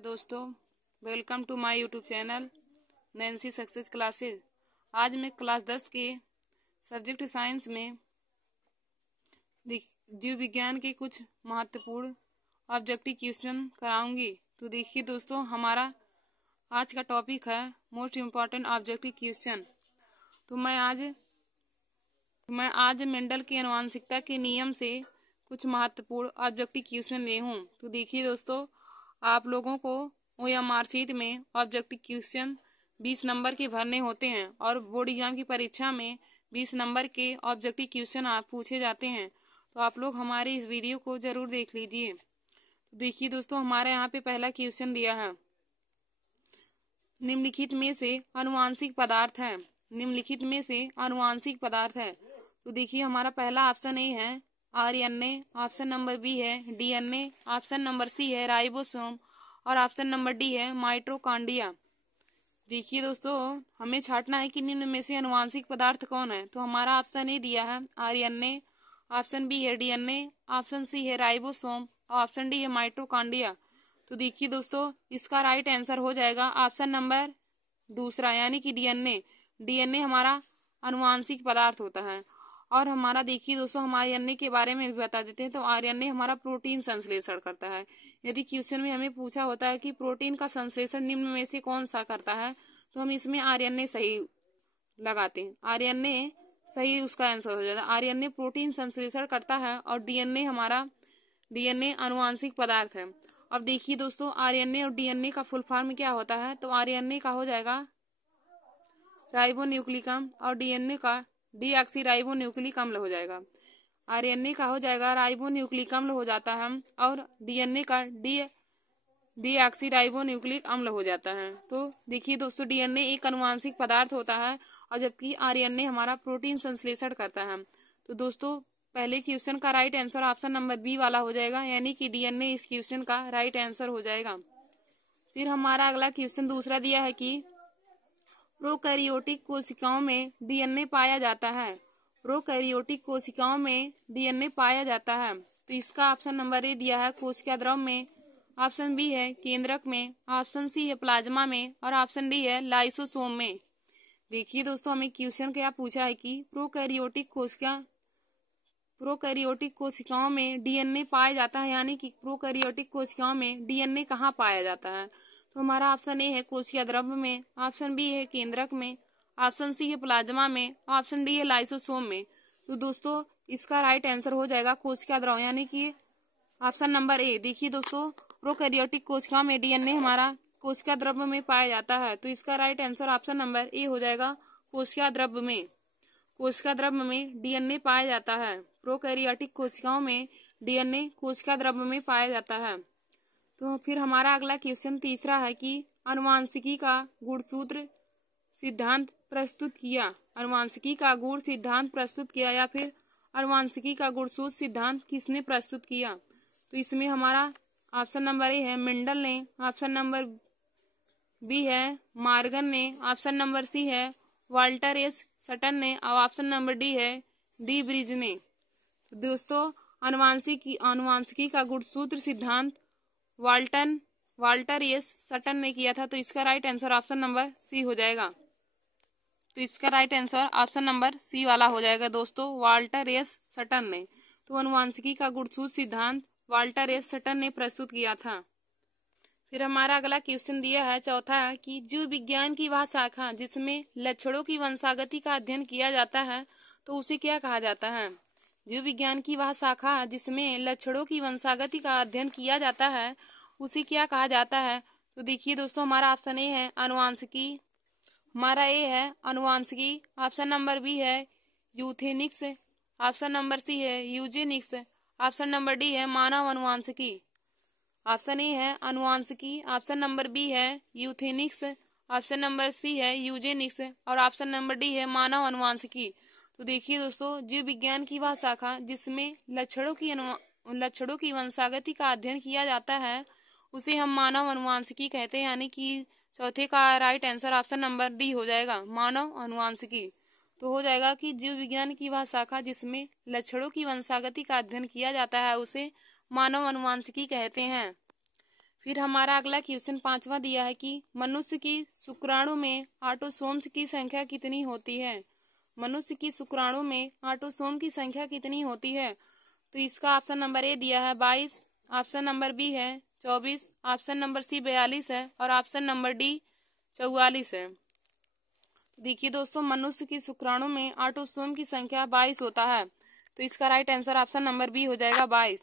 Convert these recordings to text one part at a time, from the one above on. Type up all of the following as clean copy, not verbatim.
दोस्तों, welcome to my YouTube channel Nancy Success Classes. आज मैं क्लास 10 के सब्जेक्ट साइंस में जीव विज्ञान के कुछ महत्वपूर्ण ऑब्जेक्टिव क्वेश्चन कराऊंगी। तो देखिए दोस्तों, हमारा आज का टॉपिक है मोस्ट इम्पॉर्टेंट ऑब्जेक्टिव क्वेश्चन। तो मैं आज मेंडल की आनुवंशिकता के नियम से कुछ महत्वपूर्ण ऑब्जेक्टिव क्वेश्चन ले हूँ। तो देखिए दोस्तों, आप लोगों को OMR शीट में ऑब्जेक्टिव क्वेश्चन 20 नंबर के भरने होते हैं और बोर्ड एग्जाम की परीक्षा में 20 नंबर के ऑब्जेक्टिव क्वेश्चन आप पूछे जाते हैं। तो आप लोग हमारे इस वीडियो को जरूर देख लीजिए। तो देखिए दोस्तों, हमारे यहाँ पे पहला क्वेश्चन दिया है, निम्नलिखित में से आनुवांशिक पदार्थ है। निम्नलिखित में से आनुवांशिक पदार्थ है। तो देखिए, हमारा पहला ऑप्शन ए है RNA, ऑप्शन नंबर बी है DNA, ऑप्शन नंबर सी है राइबोसोम और ऑप्शन नंबर डी है माइटोकॉन्ड्रिया। देखिए दोस्तों, हमें छांटना है कि निम्न में से आनुवांशिक पदार्थ कौन है। तो हमारा ऑप्शन ए दिया है RNA, ऑप्शन बी है DNA, ऑप्शन सी है राइबोसोम और ऑप्शन डी है माइटोकॉन्ड्रिया। तो देखिए दोस्तों, इसका राइट आंसर हो जाएगा ऑप्शन नंबर दूसरा, यानी कि DNA हमारा आनुवांशिक पदार्थ होता है। और हमारा देखिए दोस्तों, हमारे RNA के बारे में भी बता देते हैं। तो RNA हमारा प्रोटीन संश्लेषण करता है। यदि क्वेश्चन में हमें पूछा होता है कि प्रोटीन का संश्लेषण निम्न में से कौन सा करता है, तो हम इसमें RNA सही लगाते हैं। RNA सही उसका आंसर हो जाता है। RNA प्रोटीन संश्लेषण करता है और DNA आनुवांशिक पदार्थ है। अब देखिए दोस्तों, RNA और DNA का फुल फॉर्म क्या होता है। तो RNA का हो जाएगा राइबोन्यूक्लिक अम्ल और DNA का डीऑक्सीराइबोन्यूक्लिक अम्ल हो जाएगा। RNA का हो जाएगा राइबोन्यूक्लिक अम्ल हो जाता है और DNA का डीऑक्सीराइबोन्यूक्लिक अम्ल हो जाता है। तो देखिए दोस्तों, DNA एक आनुवांशिक पदार्थ होता है और जबकि RNA हमारा प्रोटीन संश्लेषण करता है। तो दोस्तों, पहले क्वेश्चन का right answer option number B वाला हो जाएगा, यानी कि DNA इस क्वेश्चन का राइट आंसर हो जाएगा। फिर हमारा अगला क्वेश्चन दूसरा दिया है कि प्रोकैरियोटिक कोशिकाओं में DNA पाया जाता है। प्रोकैरियोटिक कोशिकाओं में DNA पाया जाता है। तो इसका ऑप्शन नंबर ए दिया है कोशिका द्रव में, ऑप्शन बी है केंद्रक में, ऑप्शन सी है प्लाज्मा में और ऑप्शन डी है लाइसोसोम में। देखिए दोस्तों, हमें क्वेश्चन क्या पूछा है कि प्रोकैरियोटिक कोशिकाओं में DNA पाया जाता है, यानी कि प्रोकैरियोटिक कोशिकाओं में DNA कहाँ पाया जाता है। तो हमारा ऑप्शन ए है कोशिका द्रव में, ऑप्शन बी है केंद्रक में, ऑप्शन सी है प्लाज्मा में, ऑप्शन डी है लाइसोसोम में। तो दोस्तों, इसका राइट आंसर हो जाएगा कोशिका द्रव, यानी कि ऑप्शन नंबर ए। देखिए दोस्तों, प्रोकैरियोटिक कोशिकाओं में DNA हमारा कोशिका द्रव में पाया जाता है। तो इसका राइट आंसर ऑप्शन नंबर ए हो जाएगा कोशिका द्रव में। कोशिका द्रव में DNA पाया जाता है। प्रोकैरियोटिक कोशिकाओं में DNA कोशिका द्रव में पाया जाता है। तो फिर हमारा अगला क्वेश्चन तीसरा है कि आनुवांशिकी का गुणसूत्र सिद्धांत प्रस्तुत किया। आनुवांशिकी का गुण सिद्धांत प्रस्तुत किया या फिर आनुवांशिकी का गुणसूत्र सिद्धांत किसने प्रस्तुत किया। तो इसमें हमारा ऑप्शन नंबर ए है मेंडल ने, ऑप्शन नंबर बी है मॉर्गन ने, ऑप्शन नंबर सी है वाल्टर एस सटन ने और ऑप्शन नंबर डी है डी ब्रिज ने। तो दोस्तों, आनुवांशिकी का गुणसूत्र सिद्धांत वाल्टर एस सटन ने किया था। तो इसका right answer option number C हो जाएगा। तो इसका right answer option number C वाला हो जाएगा दोस्तों, वाल्टर एस सटन ने। तो आनुवांशिकी का गुणसूत्र सिद्धांत वाल्टर एस सटन ने प्रस्तुत किया था। फिर हमारा अगला क्वेश्चन दिया है चौथा कि जीव विज्ञान की वह शाखा जिसमें लक्षणों की वंशागति का अध्ययन किया जाता है, तो उसे क्या कहा जाता है। जीव विज्ञान की वह शाखा जिसमें लक्षणों की वंशागति का अध्ययन किया जाता है, उसे क्या कहा जाता है। तो देखिए दोस्तों, हमारा ऑप्शन ए है आनुवांशिकी, ऑप्शन नंबर बी है यूथेनिक्स, ऑप्शन नंबर सी है यूजेनिक्स, ऑप्शन नंबर डी है मानव अनुवांशिकी। ऑप्शन ए है आनुवांशिकी, ऑप्शन नंबर बी है यूथेनिक्स, ऑप्शन नंबर सी है यूजेनिक्स और ऑप्शन नंबर डी है मानव अनुवांशिकी। तो देखिए दोस्तों, जीव विज्ञान की वह शाखा जिसमें लक्षणों की वंशागति का अध्ययन किया जाता है, उसे हम मानव अनुवांशिकी कहते हैं, यानी कि चौथे का right answer option number D हो जाएगा, मानव अनुवांशिकी। तो हो जाएगा कि जीव विज्ञान की वह शाखा जिसमें लक्षणों की वंशागति का अध्ययन किया जाता है, उसे मानव अनुवांशिकी कहते हैं। फिर हमारा अगला क्वेश्चन 5वां दिया है कि मनुष्य की शुक्राणु में ऑटोसोम्स की संख्या कितनी होती है। मनुष्य की शुक्राणु में ऑटोसोम की संख्या कितनी होती है। तो इसका ऑप्शन नंबर ए दिया है 22, ऑप्शन नंबर बी है 24, ऑप्शन नंबर सी 42 है और ऑप्शन नंबर डी 44 है। देखिए दोस्तों, मनुष्य की शुक्राणु में ऑटोसोम की संख्या 22 होता है, तो इसका right answer option number B हो जाएगा 22।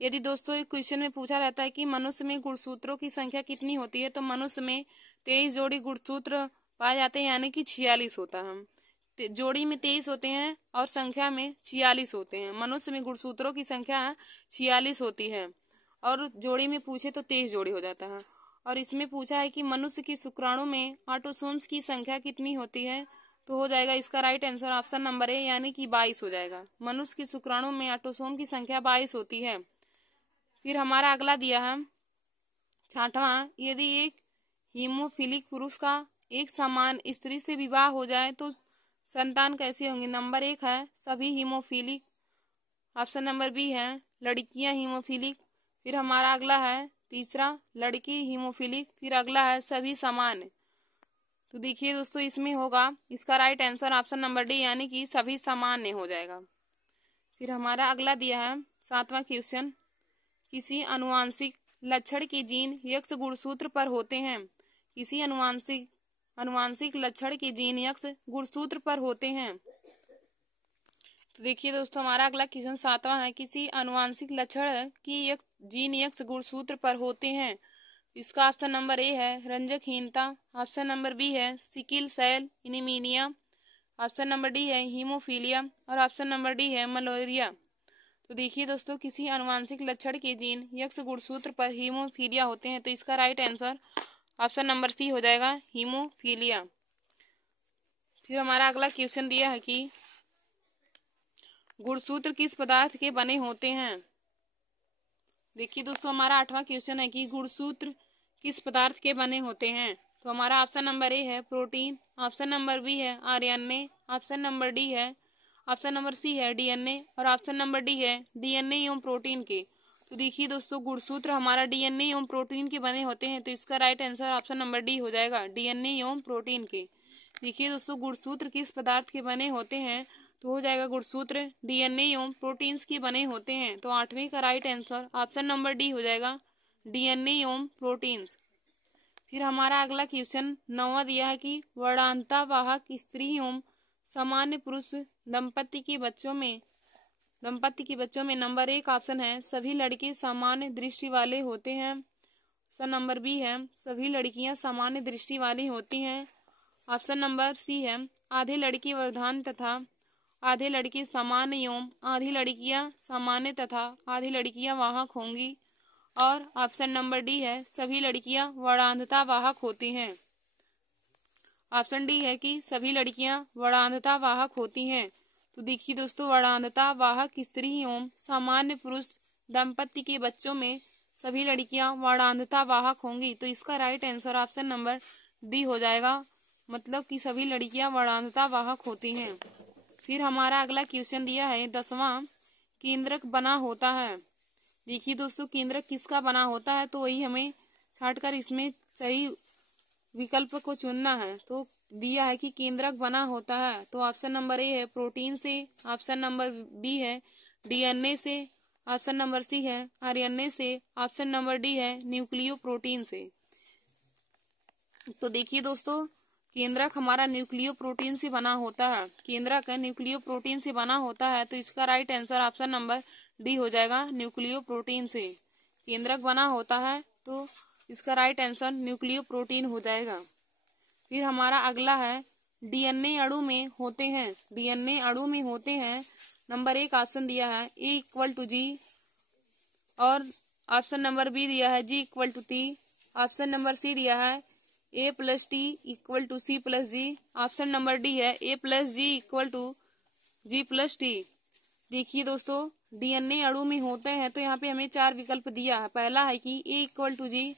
यदि दोस्तों एक क्वेश्चन में पूछा रहता है कि मनुष्य में गुणसूत्रों की संख्या कितनी होती है, तो मनुष्य में 23 जोड़ी गुणसूत्र पाए जाते हैं, यानी कि 46 होता है। जोड़ी में 23 होते हैं और संख्या में 46 होते हैं। मनुष्य में गुणसूत्रों की संख्या 46 होती है और जोड़ी में पूछे तो 23 जोड़ी हो जाता है। और इसमें पूछा है कि मनुष्य की शुक्राणु में ऑटोसोम्स की संख्या कितनी होती है, तो हो जाएगा इसका राइट आंसर ऑप्शन नंबर ए, यानी कि 22 हो जाएगा। मनुष्य की शुक्राणु में ऑटोसोम की संख्या 22 होती है। फिर हमारा अगला दिया है 6वां, यदि एक हीमोफिलिक पुरुष का एक समान स्त्री से विवाह हो जाए तो संतान कैसे होंगे। नंबर 1 है सभी हीमोफिलिक, ऑप्शन नंबर बी है लड़कियां हीमोफिलिक। फिर हमारा अगला है तीसरा लड़की हीमोफिलिक, फिर अगला है सभी समान। तो देखिए दोस्तों, इसमें होगा इसका right answer option number D, यानी कि सभी सामान्य हो जाएगा। फिर हमारा अगला दिया है 7वां क्वेश्चन, किसी अनुवांशिक लक्षण के जीन X गुणसूत्र पर होते हैं। किसी अनुवांशिक लक्षण के जीन X गुणसूत्र पर होते हैं। तो देखिए दोस्तों, हमारा अगला क्वेश्चन 7वां है, किसी अनुवांशिक लक्षण की जीन X गुणसूत्र पर होते हैं। इसका ऑप्शन नंबर ए है रंजकहीनता, ऑप्शन नंबर बी है sickle cell anaemia, option number D है हीमोफीलिया और ऑप्शन नंबर डी है मलेरिया। तो देखिए दोस्तों, किसी अनुवांशिक लक्षण के जीन X गुणसूत्र पर हीमोफीलिया होते हैं, तो इसका right answer option number C हो जाएगा हीमोफीलिया। फिर हमारा अगला क्वेश्चन दिया है कि गुणसूत्र किस पदार्थ के बने होते हैं। देखिए दोस्तों, हमारा 8वां क्वेश्चन है कि गुणसूत्र किस पदार्थ के बने होते हैं। तो हमारा ऑप्शन नंबर ए है प्रोटीन, ऑप्शन नंबर बी है आरएनए, ऑप्शन नंबर डी है, ऑप्शन नंबर सी है डीएनए और ऑप्शन नंबर डी है डीएनए एवं प्रोटीन के। तो देखिए दोस्तों, गुणसूत्र हमारा डीएनए एवं प्रोटीन के बने होते हैं, तो इसका right answer option number D हो जाएगा डीएनए एवं प्रोटीन के। देखिए दोस्तों, गुणसूत्र किस पदार्थ के बने होते हैं, तो हो जाएगा गुणसूत्र डीएनए एवं प्रोटीन्स के बने होते हैं। तो 8वीं का right answer option number D हो जाएगा डीएनए एवं प्रोटीन्स। फिर हमारा अगला क्वेश्चन 9वां दिया है कि वर्णांता वाहक स्त्री एवं सामान्य पुरुष दंपत्ति के बच्चों में नंबर 1 ऑप्शन है सभी लड़के सामान्य दृष्टि वाले होते हैं, ऑप्शन नंबर बी है सभी लड़कियां सामान्य दृष्टि वाली होती हैं, ऑप्शन नंबर सी है आधे लड़के वर्धान तथा आधे लड़के सामान्य एवं आधी लड़कियां सामान्य तथा आधी लड़कियां वाहक होंगी और ऑप्शन नंबर डी है सभी लड़कियां वर्णांधता वाहक होती हैं। ऑप्शन डी है कि सभी लड़कियां वर्णांधता वाहक होती हैं। तो देखिए दोस्तों, वर्णांधता वाहक स्त्री एवं सामान्य पुरुष दंपत्ति के बच्चों में सभी लड़कियां वर्णांधता वाहक होंगी, तो इसका right answer option number D हो जाएगा, मतलब कि सभी लड़कियां वर्णांधता वाहक होती हैं। फिर हमारा अगला क्वेश्चन दिया है 10वां, केंद्रक बना होता है। देखिए दोस्तों, केंद्रक किसका बना होता है, तो वही हमें छांटकर इसमें सही विकल्प को चुनना है। तो दिया है कि केंद्रक बना होता है, तो ऑप्शन नंबर ए है प्रोटीन से, ऑप्शन नंबर बी है डीएनए से, ऑप्शन नंबर सी है आरएनए से, ऑप्शन नंबर डी है न्यूक्लियो प्रोटीन से। तो देखिए दोस्तों, केंद्रक हमारा न्यूक्लियो प्रोटीन से बना होता है। केंद्रक न्यूक्लियो प्रोटीन से बना होता है, तो इसका right answer option number D हो जाएगा न्यूक्लियो प्रोटीन से। केंद्रक बना होता है तो इसका राइट आंसर न्यूक्लियो प्रोटीन हो जाएगा। फिर हमारा अगला है डीएनए अणु में होते हैं। डीएनए अणु में होते हैं, नंबर 1 ऑप्शन दिया है ए इक्वल टू जी और ऑप्शन नंबर बी दिया है G equal to T, option number C दिया है A plus T equal to C plus G, option number D है A plus G equal to G plus T. देखिए दोस्तों, DNA अणु में होते हैं, तो यहाँ पे हमें 4 विकल्प दिया है। पहला है कि ए इक्वल टू जी,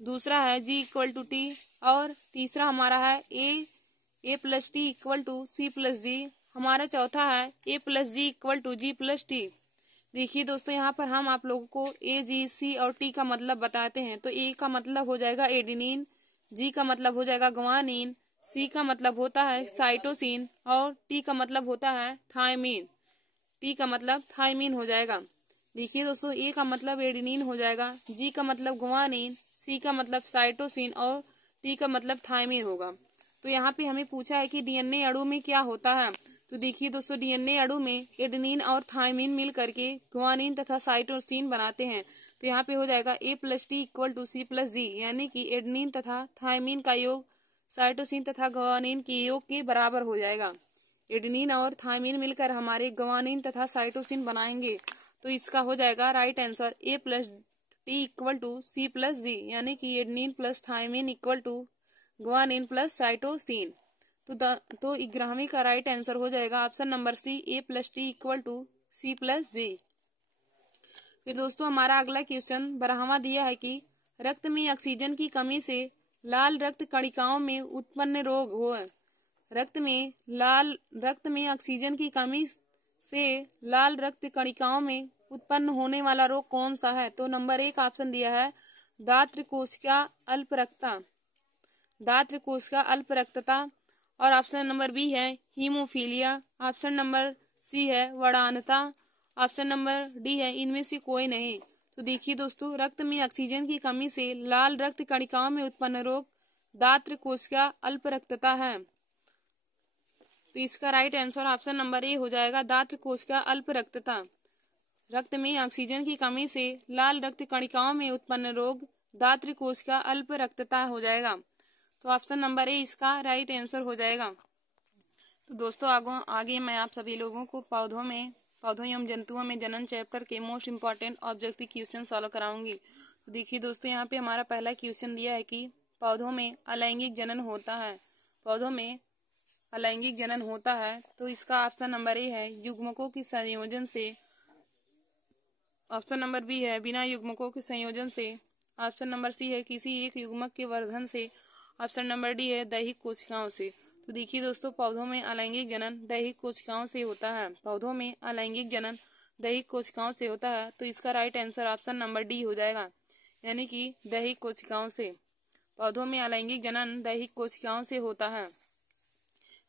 दूसरा है जी इक्वल टू टी और तीसरा हमारा है A plus T equal to C plus G, हमारा चौथा है A plus G equal to G plus T. देखिए दोस्तों, यहाँ पर हम आप लोगों को ए, जी, सी और टी का मतलब बताते हैं। तो ए का मतलब हो जाएगा एडेनिन, जी का मतलब हो जाएगा ग्वानिन, सी का मतलब होता है साइटोसिन और टी का मतलब होता है थायमीन। टी का मतलब थायमीन हो जाएगा। देखिए दोस्तों, ए का मतलब एडेनिन हो जाएगा, जी का मतलब ग्वानिन, सी का मतलब साइटोसिन और टी का मतलब थायमीन होगा। तो यहाँ पे हमें पूछा है कि डीएनए अणु में क्या होता है। तो देखिए दोस्तों, डीएनए अणु में एडेनिन और थायमीन मिल करके ग्वानिन तथा साइटोसिन बनाते हैं। तो यहाँ पे हो जाएगा A+T=C+G, यानी कि एडेनिन तथा थायमीन का योग साइटोसिन तथा ग्वानिन के योग के बराबर हो जाएगा। एडेनिन और थायमीन मिलकर हमारे ग्वानिन तथा साइटोसिन बनाएंगे। तो इसका हो जाएगा राइट आंसर A+T=C+G, यानी कि adenine plus thymine equal to guanine plus cytosine. तो 11वीं का राइट आंसर हो जाएगा ऑप्शन नंबर सी, A+T=C+G। फिर दोस्तों हमारा अगला क्वेश्चन 12वां दिया है कि रक्त में ऑक्सीजन की कमी से लाल रक्त कणिकाओं में उत्पन्न रोग हो। रक्त में ऑक्सीजन की कमी से लाल रक्त कणिकाओं में उत्पन्न होने वाला रोग कौन सा है। तो नंबर 1 ऑप्शन दिया है दात्र कोशिका अल्परक्तता और ऑप्शन नंबर बी है हीमोफीलिया, ऑप्शन नंबर सी है वड़ानता, ऑप्शन नंबर डी है इनमें से कोई नहीं। तो देखिए दोस्तों, रक्त में ऑक्सीजन की कमी से लाल रक्त कणिकाओं में उत्पन्न रोग दात्र कोशिका अल्परक्तता है। तो इसका राइट आंसर ऑप्शन नंबर ए हो जाएगा दात्र कोशिका अल्परक्तता। रक्त में ऑक्सीजन की कमी से लाल रक्त कणिकाओं में उत्पन्न रोग दात्र कोशिका अल्परक्तता हो जाएगा। तो ऑप्शन नंबर ए इसका राइट आंसर हो जाएगा। तो दोस्तों आगे मैं आप सभी लोगों को पौधों एवं जंतुओं में जनन चैप्टर के most important objective question solve कराऊंगी। तो देखिए दोस्तों, यहाँ पे हमारा पहला क्वेश्चन दिया है कि पौधों में अलैंगिक जनन होता है। पौधों में अलैंगिक जनन होता है, तो इसका ऑप्शन नंबर ए है युग्मकों के संयोजन से, ऑप्शन नंबर बी है बिना युग्मकों के संयोजन से, ऑप्शन नंबर सी है किसी एक युग्मक के वर्धन से, ऑप्शन नंबर डी है दैहिक कोशिकाओं से। तो देखिए दोस्तों, पौधों में अलैंगिक जनन दैहिक कोशिकाओं से होता है। पौधों में अलैंगिक जनन दैहिक कोशिकाओं से होता है। तो इसका right answer option number D हो जाएगा, यानी कि दैहिक कोशिकाओं से। पौधों में अलैंगिक जनन दैहिक कोशिकाओं से होता है।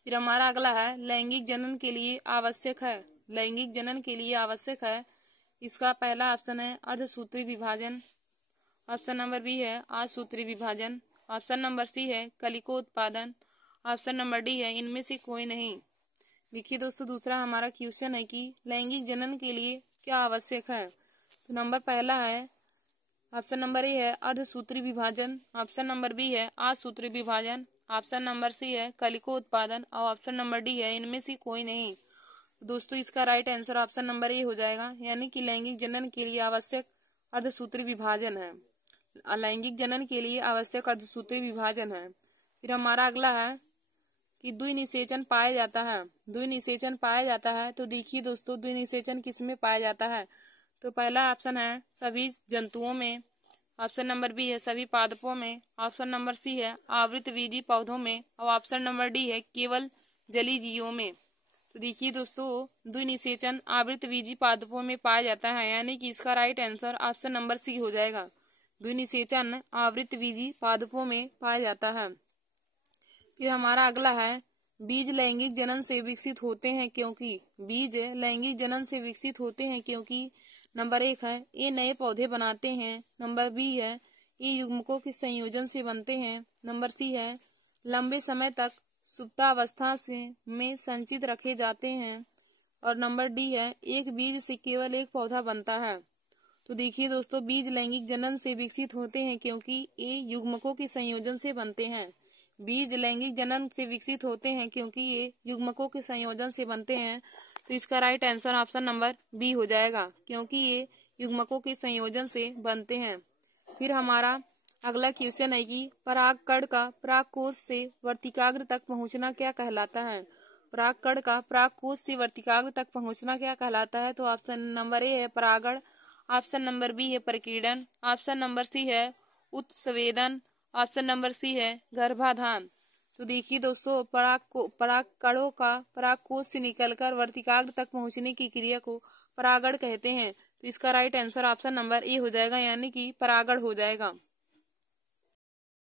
फिर हमारा अगला है लैंगिक जनन के लिए आवश्यक है। लैंगिक जनन के लिए आवश्यक है, इसका पहला ऑप्शन है अर्धसूत्री विभाजन, ऑप्शन नंबर बी है आसूत्री विभाजन, ऑप्शन नंबर सी है कलिको उत्पादन, ऑप्शन नंबर डी है इनमें से कोई नहीं। देखिए दोस्तों, दूसरा हमारा क्वेश्चन है कि लैंगिक जनन के लिए क्या आवश्यक है। तो नंबर पहला है ऑप्शन नंबर ए है अर्धसूत्री विभाजन, ऑप्शन नंबर बी है आसूत्री विभाजन, ऑप्शन नंबर सी है कलिको उत्पादन और ऑप्शन नंबर डी है इनमें से कोई नहीं। दोस्तों इसका राइट आंसर ऑप्शन नंबर ए हो जाएगा, यानी कि लैंगिक जनन के लिए आवश्यक अर्धसूत्री विभाजन है। लैंगिक जनन के लिए आवश्यक अर्धसूत्री विभाजन है। फिर हमारा अगला है कि द्विनिषेचन पाया जाता है। द्विनिषेचन पाया जाता है, तो देखिए दोस्तों, द्विनिषेचन किसमें पाया जाता है। तो पहला ऑप्शन है सभी जंतुओं में, ऑप्शन नंबर बी है सभी पादपों में, ऑप्शन नंबर सी है आवृतबीजी पौधों में और ऑप्शन नंबर डी है केवल जलीय जीवों में। तो देखिए दोस्तों, द्विनिषेचन आवृतबीजी पादपों में पाया जाता है, यानी कि इसका right answer option number C हो जाएगा। द्विनिषेचन आवृतबीजी पादपों में पाया जाता है। फिर हमारा अगला है बीज लैंगिक जनन से विकसित होते हैं क्योंकि, बीज लैंगिक जनन से विकसित होते हैं क्योंकि नंबर 1 है ये नए पौधे बनाते हैं, नंबर बी है ये युग्मकों के संयोजन से बनते हैं, नंबर सी है लंबे समय तक सुप्तावस्था में संचित रखे जाते हैं और नंबर डी है एक बीज से केवल एक पौधा बनता है। तो देखिए दोस्तों, बीज लैंगिक जनन से विकसित होते हैं क्योंकि ये युग्मकों के संयोजन से बनते हैं। बीज लैंगिक जनन से विकसित होते हैं क्योंकि ये युग्मकों के संयोजन से बनते हैं। तो इसका right answer option number B हो जाएगा, क्योंकि ये युग्मकों के संयोजन से बनते हैं। फिर हमारा अगला क्वेश्चन है कि परागकण का परागकोश से वर्तिकाग्र तक पहुंचना क्या कहलाता है। परागकण का परागकोश से वर्तिकाग्र तक पहुंचना क्या कहलाता है। तो ऑप्शन नंबर ए है परागण, ऑप्शन नंबर बी है प्रकीर्णन, ऑप्शन नंबर सी है उत्सवेदन, ऑप्शन नंबर सी है गर्भाधान। तो देखिए दोस्तों, परागकणों का परागकोश से निकलकर वर्तिकाग्र तक पहुंचने की क्रिया को परागण कहते हैं। तो इसका राइट आंसर ऑप्शन नंबर ए हो जाएगा, यानी कि परागण हो जाएगा।